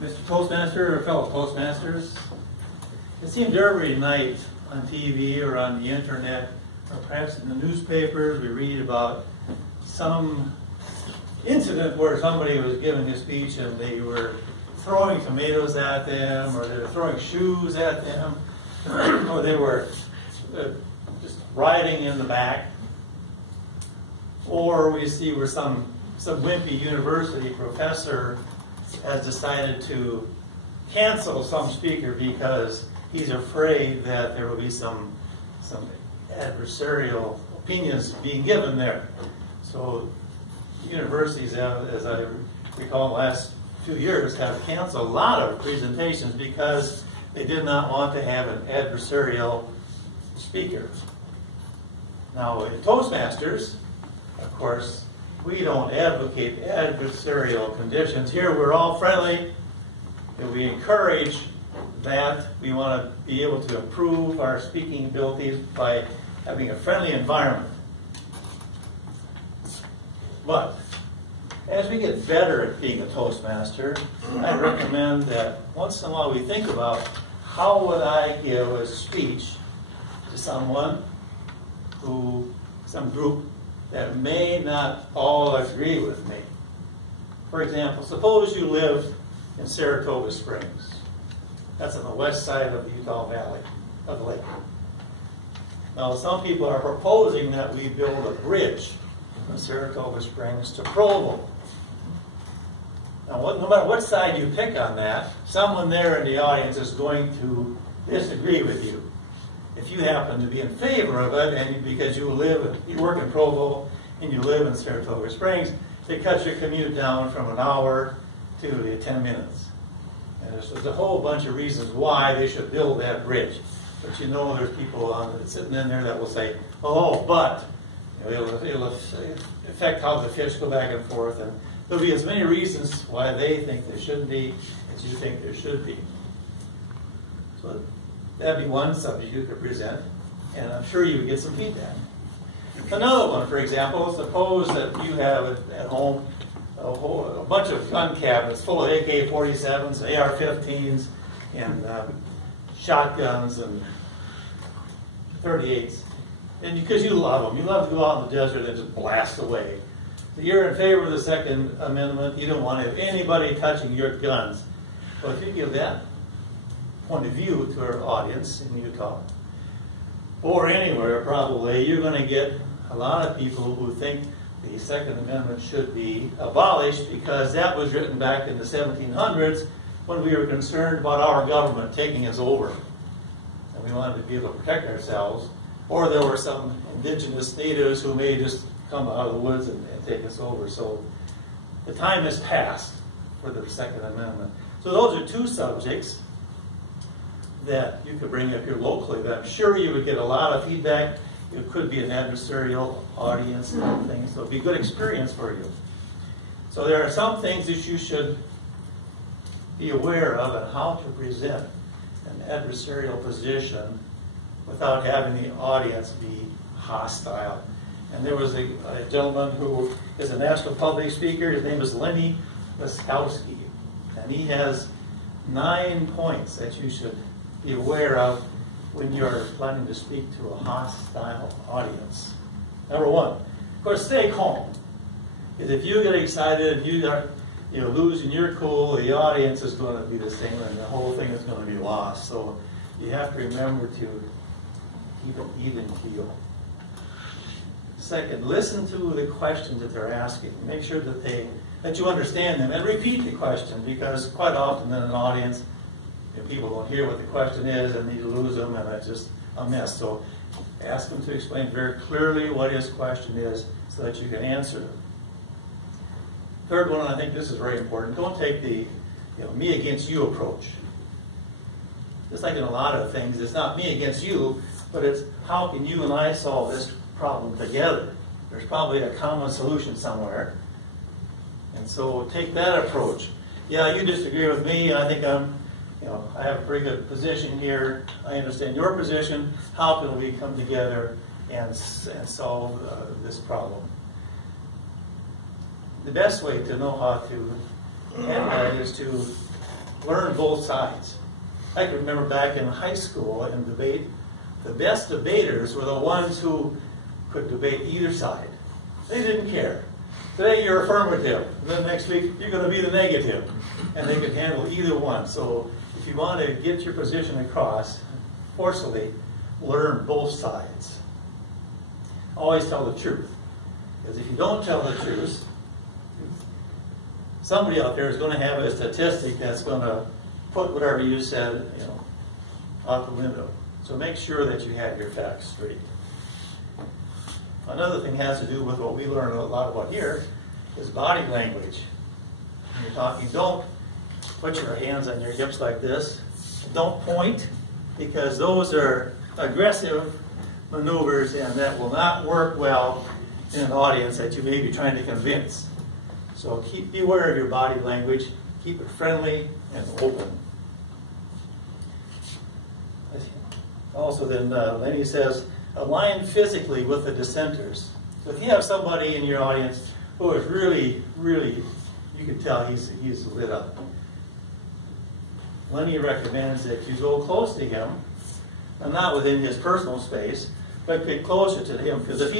Mr. Toastmaster or fellow Toastmasters, it seems every night on TV or on the internet, or perhaps in the newspapers, we read about some incident where somebody was giving a speech and they were throwing tomatoes at them, or they were throwing shoes at them, or they were just rioting in the back. Or we see where some wimpy university professor has decided to cancel some speaker because he's afraid that there will be some adversarial opinions being given there. So universities, as I recall, the last few years have canceled a lot of presentations because they did not want to have an adversarial speaker. Now, in Toastmasters, of course, we don't advocate adversarial conditions. Here we're all friendly, and we encourage that. We want to be able to improve our speaking abilities by having a friendly environment. But as we get better at being a Toastmaster, I recommend that once in a while we think about how would I give a speech to someone some group that may not all agree with me. For example, suppose you live in Saratoga Springs. That's on the west side of the Utah Valley, of the lake. Now, some people are proposing that we build a bridge from Saratoga Springs to Provo. Now, no matter what side you pick on that, someone there in the audience is going to disagree with you. If you happen to be in favor of it, and because you work in Provo and you live in Saratoga Springs, they cut your commute down from an hour to 10 minutes. And there's a whole bunch of reasons why they should build that bridge. But you know there's people sitting in there that will say, oh, but it'll affect how the fish go back and forth. And there'll be as many reasons why they think there shouldn't be as you think there should be. So that'd be one subject you could present, and I'm sure you would get some feedback. Another one, for example, suppose that you have at home a bunch of gun cabinets full of AK-47s, AR-15s, and shotguns and 38s. And because you love them, you love to go out in the desert and just blast away. So you're in favor of the Second Amendment. You don't want to have anybody touching your guns. But if you give that point of view to our audience in Utah, or anywhere probably, you're going to get a lot of people who think the Second Amendment should be abolished because that was written back in the 1700s when we were concerned about our government taking us over. And we wanted to be able to protect ourselves. Or there were some indigenous natives who may just come out of the woods and take us over. So the time has passed for the Second Amendment. So those are two subjects that you could bring up here locally that I'm sure you would get a lot of feedback. It could be an adversarial audience and everything, so it'd be a good experience for you. So there are some things that you should be aware of and how to present an adversarial position without having the audience be hostile. And there was a gentleman who is a national public speaker. His name is Lenny Laskowski, and he has 9 points that you should be aware of when you're planning to speak to a hostile audience. Number one, of course, stay calm. Because if you get excited and you are losing your cool, the audience is going to be the same, and the whole thing is going to be lost. So you have to remember to keep an even keel. Second, listen to the questions that they're asking. Make sure that you understand them, and repeat the question, because quite often in an audience, people don't hear what the question is and you lose them, and it's just a mess. So ask them to explain very clearly what his question is so that you can answer them. Third one, and I think this is very important, don't take the me against you approach. Just like in a lot of things, it's not me against you, but it's how can you and I solve this problem together. There's probably a common solution somewhere. And so take that approach. Yeah, you disagree with me. I think I have a pretty good position here. I understand your position. How can we come together and solve this problem? The best way to know how to handle that is to learn both sides. I can remember back in high school in debate, the best debaters were the ones who could debate either side. They didn't care. Today you're affirmative, and then next week you're going to be the negative. And they could handle either one. So if you want to get your position across, forcefully, learn both sides. Always tell the truth. Because if you don't tell the truth, somebody out there is going to have a statistic that's going to put whatever you said, out the window. So make sure that you have your facts straight. Another thing has to do with what we learn a lot about here is body language. When you're talking, don't put your hands on your hips like this. Don't point, because those are aggressive maneuvers and that will not work well in an audience that you may be trying to convince. So be aware of your body language. Keep it friendly and open. Also then, Lenny says, align physically with the dissenters. So if you have somebody in your audience who is really, you can tell he's lit up. Lenny recommends that you go close to him, and not within his personal space, but get closer to him. Because if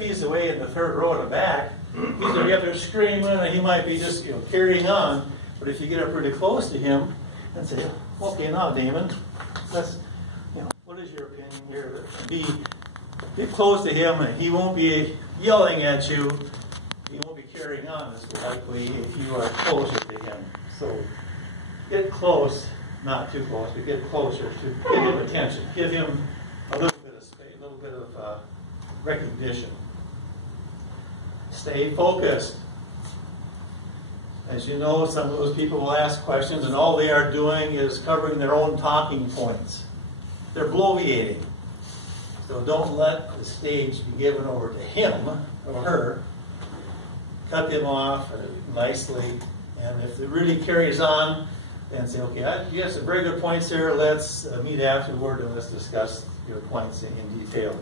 he's away in the third row in the back, he's going to get there screaming, and he might be just carrying on. But if you get up pretty close to him and say, "Okay, now Damon, let's, what is your opinion here?" Get close to him, and he won't be yelling at you. He won't be carrying on as likely if you are closer to him. So get close, not too close, but get closer to give him attention. Give him a little bit of space, a little bit of recognition. Stay focused. As you know, some of those people will ask questions, and all they are doing is covering their own talking points. They're bloviating. So don't let the stage be given over to him or her. Cut them off nicely. And if it really carries on, then say, okay, you have some very good points here. Let's meet afterward and let's discuss your points in detail.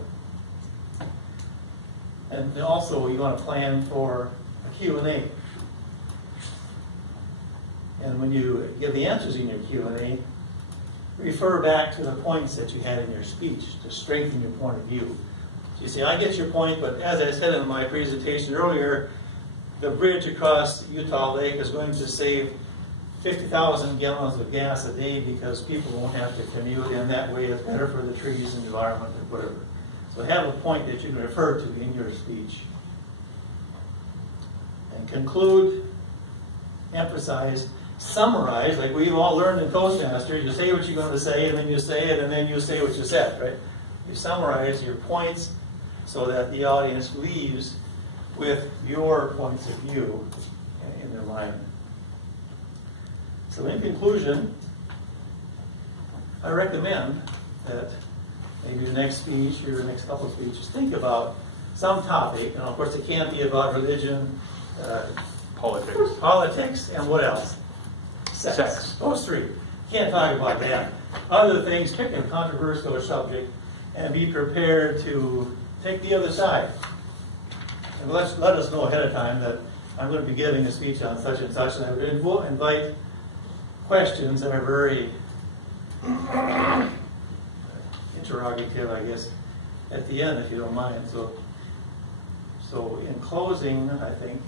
And also, you want to plan for a Q&A. And when you give the answers in your Q&A, refer back to the points that you had in your speech to strengthen your point of view. So you say, I get your point, but as I said in my presentation earlier, the bridge across Utah Lake is going to save 50,000 gallons of gas a day because people won't have to commute, and that way it's better for the trees and the environment and whatever. So have a point that you can refer to in your speech. And conclude, emphasize, summarize, like we've all learned in Toastmasters. You say what you're going to say, and then you say it, and then you say what you said, right? You summarize your points so that the audience leaves with your points of view in their mind. So in conclusion, I recommend that maybe the next speech or the next couple of speeches, think about some topic, and of course it can't be about religion, politics, and what else? Sex. Those three. Can't talk about that. Other things, pick a controversial subject and be prepared to take the other side. And let us know ahead of time that I'm going to be giving a speech on such and such, and we'll invite questions that are very interrogative, I guess, at the end, if you don't mind. So in closing, I think,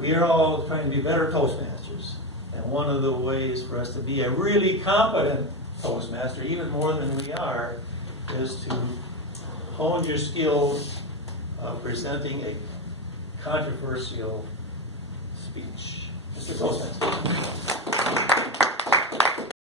we are all trying to be better Toastmasters. And one of the ways for us to be a really competent Toastmaster, even more than we are, is to hone your skills of presenting a controversial speech. Mr. Toastmaster.